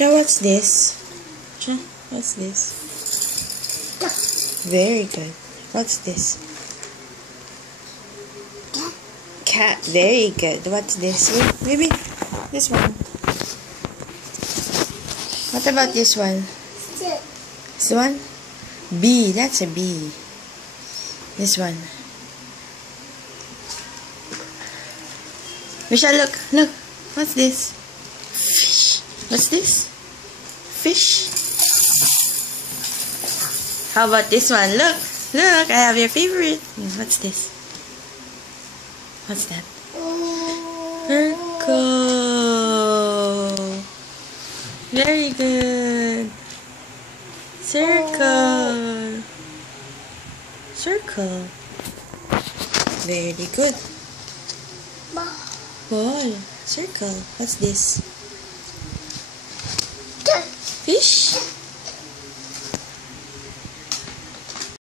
Cha, what's this? Cha, what's this? Very good. What's this? Cat. Very good. What's this? Maybe this one. What about this one? This one? Bee. That's a bee. This one. Michelle, look. Look. What's this? Fish. What's this? Fish. How about this one? Look. Look. I have your favorite. What's this? What's that? Circle. Very good. Circle. Circle. Very good. Ball. Circle. What's this? Fish.